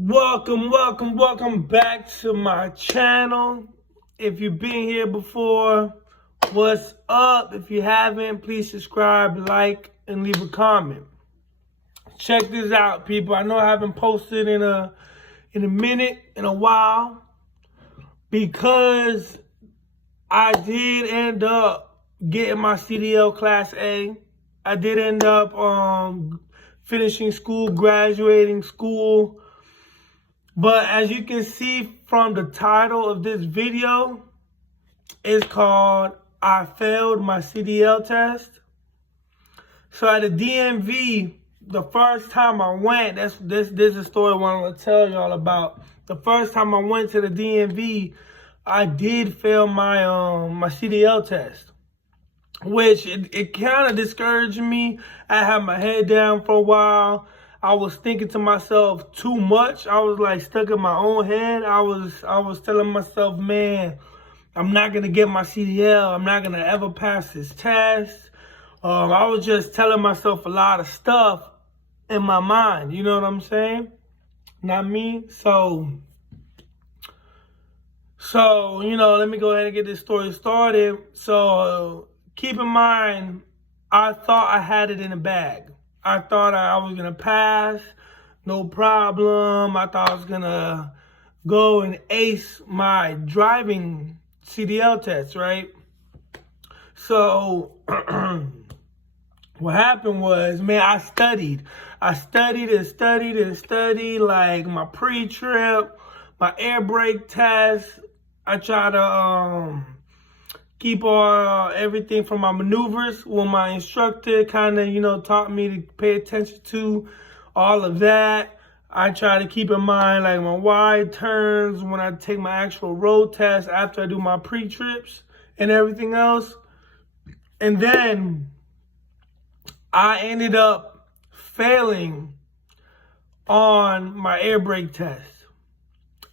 Welcome back to my channel. If you've been here before, what's up? If you haven't, please subscribe, like, and leave a comment. Check this out, people. I know I haven't posted in a while, because I did end up getting my CDL Class A. I did end up finishing school, graduating school. But as you can see from the title of this video, it's called I Failed My CDL Test. So at the DMV, the first time I went, this is a story I want to tell y'all about. The first time I went to the DMV, I did fail my CDL test, which it kind of discouraged me. I had my head down for a while. I was thinking to myself too much. I was like stuck in my own head. I was telling myself, man, I'm not gonna get my CDL. I'm not gonna ever pass this test. I was just telling myself a lot of stuff in my mind. You know what I'm saying? Not me. So let me go ahead and get this story started. So keep in mind, I thought I had it in the bag. I thought I was going to pass, no problem. I thought I was going to go and ace my driving CDL test, right? So what happened was, man, I studied like my pre-trip, my air brake test. I tried to keep everything from my maneuvers when my instructor kind of, taught me to pay attention to all of that. I try to keep in mind like my wide turns when I take my actual road test after I do my pre-trips and everything else. And then I ended up failing on my air brake test.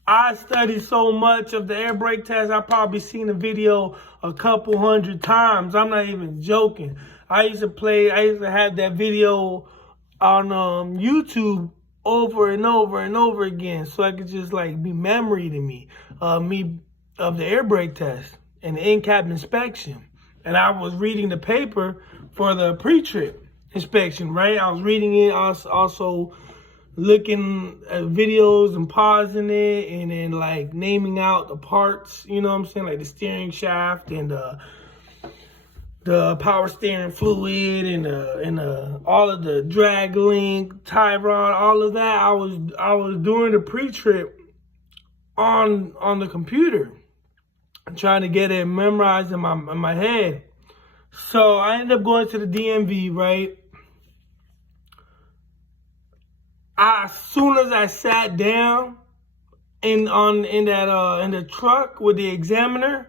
I studied so much of the air brake test, I probably seen the video a couple hundred times. I'm not even joking. I used to have that video on YouTube over and over and over again, so I could just like be memory to me of the air brake test and the in-cab inspection. And I was reading the paper for the pre-trip inspection, right? I was reading it, also looking at videos and pausing it, and then like naming out the parts, you know what I'm saying? Like the steering shaft and the power steering fluid and all of the drag link, tie rod, all of that. I was doing the pre-trip on the computer, trying to get it memorized in my head. So I ended up going to the DMV, right? As soon as I sat down in the truck with the examiner,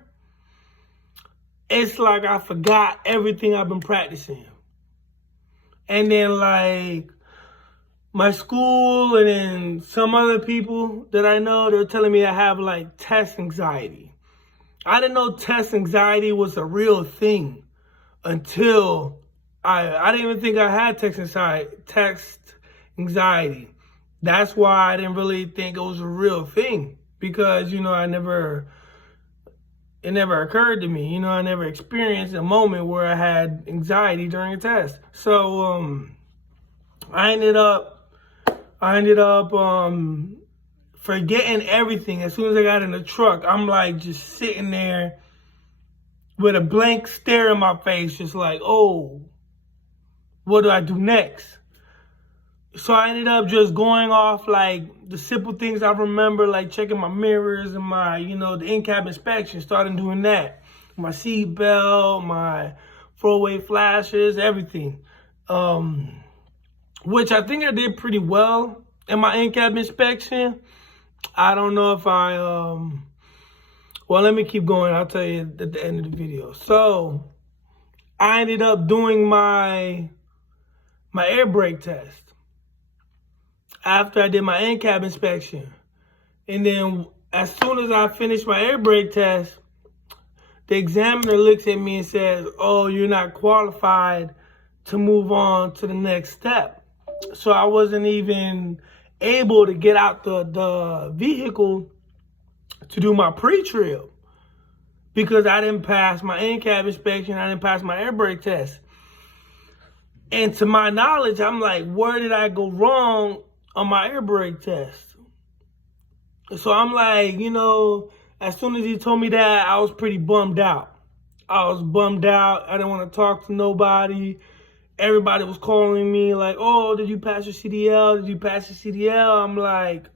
it's like I forgot everything I've been practicing. And then like my school and then some other people that I know, they're telling me I have like test anxiety. I didn't know test anxiety was a real thing until I didn't even think I had test anxiety. That's why I didn't really think it was a real thing, because it never occurred to me. I never experienced a moment where I had anxiety during a test. So I ended up forgetting everything. As soon as I got in the truck, I'm like just sitting there with a blank stare in my face, just like, oh, what do I do next? So I ended up just going off like the simple things I remember, like checking my mirrors and my, the in-cab inspection, starting doing that. My seat belt, my four-way flashes, everything. Which I think I did pretty well in my in-cab inspection. I don't know if well, let me keep going. I'll tell you at the end of the video. So I ended up doing my air brake test after I did my in-cab inspection. And then as soon as I finished my air brake test, the examiner looks at me and says, oh, you're not qualified to move on to the next step. So I wasn't even able to get out the vehicle to do my pre-trip because I didn't pass my in-cab inspection, I didn't pass my air brake test. And to my knowledge, I'm like, where did I go wrong on my air brake test? So I'm like, as soon as he told me that, I was pretty bummed out. I didn't want to talk to nobody. Everybody was calling me like, oh, did you pass your CDL? Did you pass your CDL? I'm like,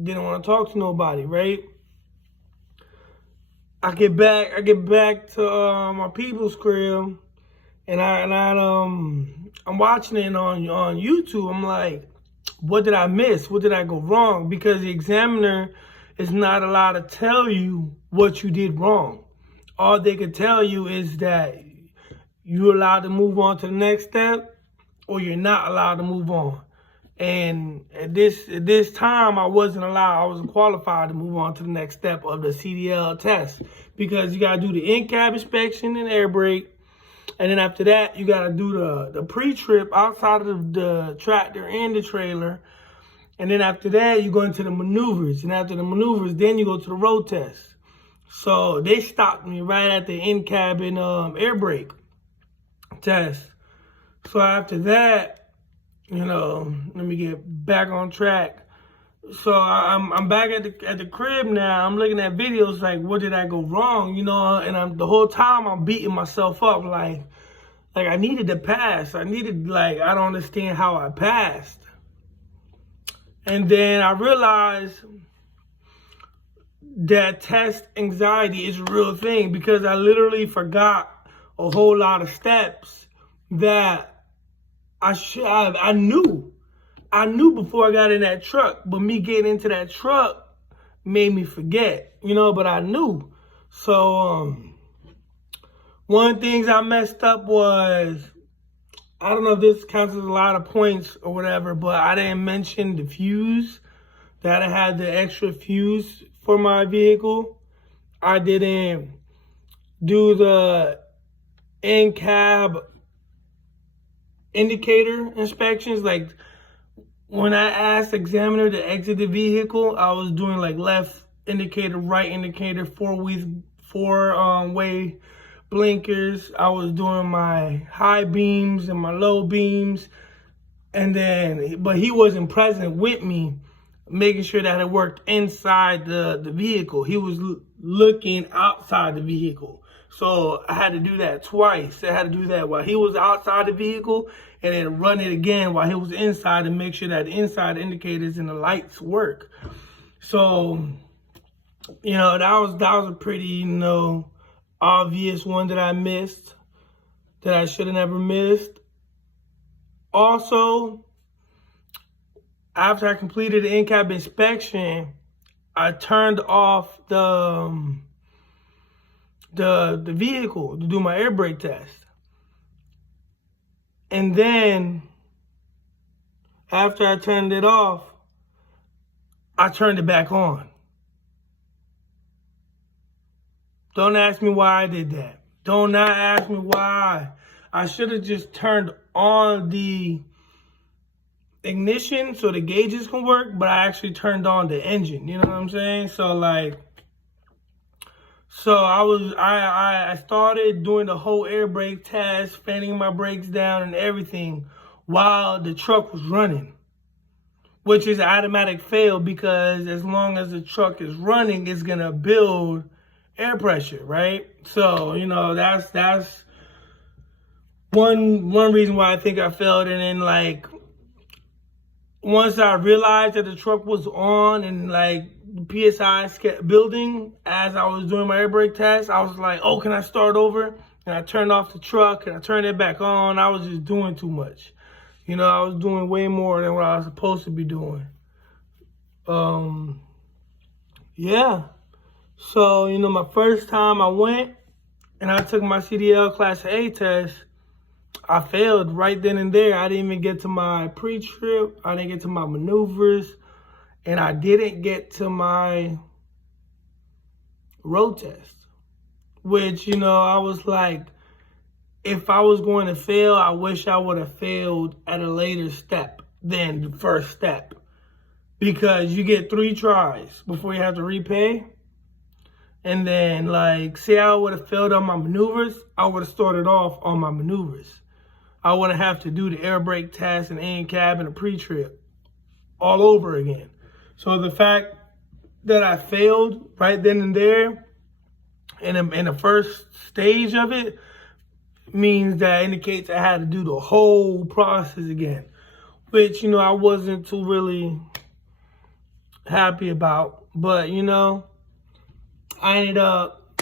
didn't want to talk to nobody, right? I get back to my people's crib, and I'm watching it on YouTube. I'm like, what did I miss? What did I go wrong? Because the examiner is not allowed to tell you what you did wrong. All they can tell you is that you're allowed to move on to the next step, or you're not allowed to move on. And at this time, I wasn't qualified to move on to the next step of the CDL test, because you got to do the in-cab inspection and air brake. And then after that, you got to do the pre-trip outside of the tractor and the trailer. And then after that, you go into the maneuvers. And after the maneuvers, then you go to the road test. So they stopped me right at the in-cabin air brake test. So after that, let me get back on track. So I'm back at the crib now. I'm looking at videos like, what did I go wrong? And the whole time I'm beating myself up like I needed to pass. I don't understand how I passed. And then I realized that test anxiety is a real thing, because I literally forgot a whole lot of steps that I knew before I got in that truck, but me getting into that truck made me forget, but I knew. So one of the things I messed up was, I don't know if this counts as a lot of points or whatever, but I didn't mention the fuse, that I had the extra fuse for my vehicle. I didn't do the in-cab indicator inspections. Like, when I asked the examiner to exit the vehicle, I was doing like left indicator, right indicator, four-way blinkers. I was doing my high beams and my low beams. But he wasn't present with me, making sure that it worked inside the vehicle. He was looking outside the vehicle. So I had to do that twice. I had to do that while he was outside the vehicle, and then run it again while he was inside to make sure that the inside indicators and the lights work. So, that was a pretty, obvious one that I missed, that I should have never missed. Also, after I completed the in-cab inspection, I turned off the vehicle to do my air brake test. And then after I turned it off, I turned it back on. Don't ask me why I did that. Do not ask me why. I should have just turned on the ignition so the gauges can work, but I actually turned on the engine. You know what I'm saying? So I started doing the whole air brake test, fanning my brakes down and everything while the truck was running, which is an automatic fail, because as long as the truck is running, it's gonna build air pressure, right? So, that's one reason why I think I failed. And then once I realized that the truck was on and the PSI kept building as I was doing my air brake test, I was like, oh, can I start over? And I turned off the truck and I turned it back on. I was just doing too much. I was doing way more than what I was supposed to be doing. Yeah. So, my first time I went and I took my CDL Class A test, I failed right then and there. I didn't even get to my pre-trip. I didn't get to my maneuvers. And I didn't get to my road test, which, I was like, if I was going to fail, I wish I would have failed at a later step than the first step. because you get 3 tries before you have to repay. And then, like, say I would have failed on my maneuvers, I would have started off on my maneuvers. I wouldn't have to do the air brake test and in-cab and a pre-trip all over again. So the fact that I failed right then and there in the first stage of it means that indicates I had to do the whole process again, which, you know, I wasn't too really happy about. But, you know, I ended up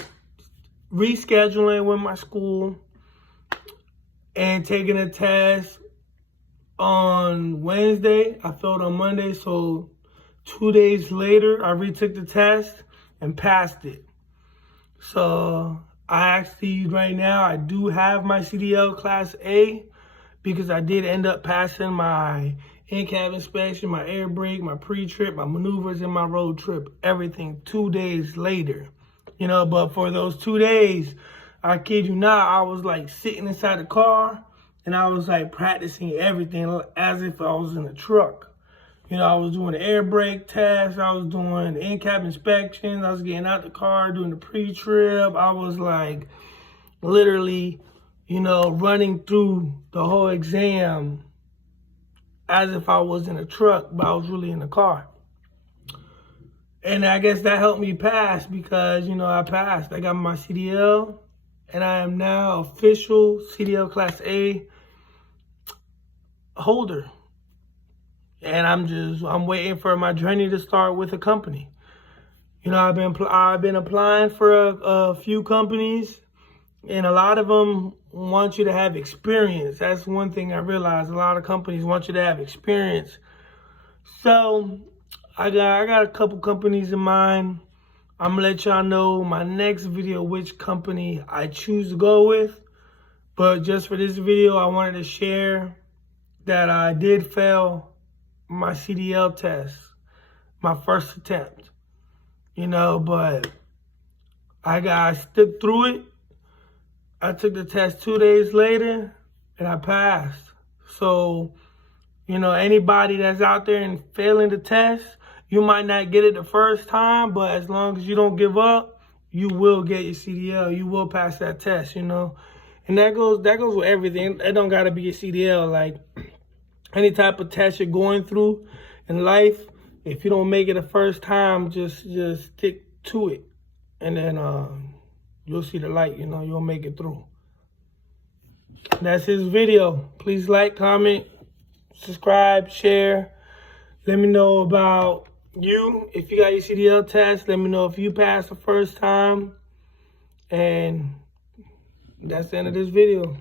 rescheduling with my school and taking a test on Wednesday. I failed on Monday, so 2 days later, I retook the test and passed it. So I actually, right now, I do have my CDL Class A because I did end up passing my in-cab inspection, my air brake, my pre-trip, my maneuvers, and my road trip, everything 2 days later. You know, but for those 2 days, I kid you not, I was like sitting inside the car and I was like practicing everything as if I was in a truck. You know, I was doing the air brake test, I was doing the in-cab inspections, I was getting out the car, doing the pre-trip. I was like literally, you know, running through the whole exam as if I was in a truck, but I was really in the car. And I guess that helped me pass because, you know, I passed. I got my CDL, and I am now official CDL Class A holder. And I'm waiting for my journey to start with a company. You know, I've been applying for a few companies, and a lot of them want you to have experience. That's one thing I realized. A lot of companies want you to have experience. So I got a couple companies in mind. I'm gonna let y'all know my next video which company I choose to go with. But just for this video, I wanted to share that I did fail my CDL test, my first attempt. You know, but I stuck through it. I took the test 2 days later and I passed. So, you know, anybody that's out there and failing the test, you might not get it the first time, but as long as you don't give up, you will get your CDL. You will pass that test, you know. And that goes with everything. It don't gotta be a CDL. Like any type of test you're going through in life, if you don't make it the first time, just stick to it. And then you'll see the light, you know, you'll make it through. That's his video. Please like, comment, subscribe, share. Let me know about you. If you got your CDL test, let me know if you passed the first time. And that's the end of this video.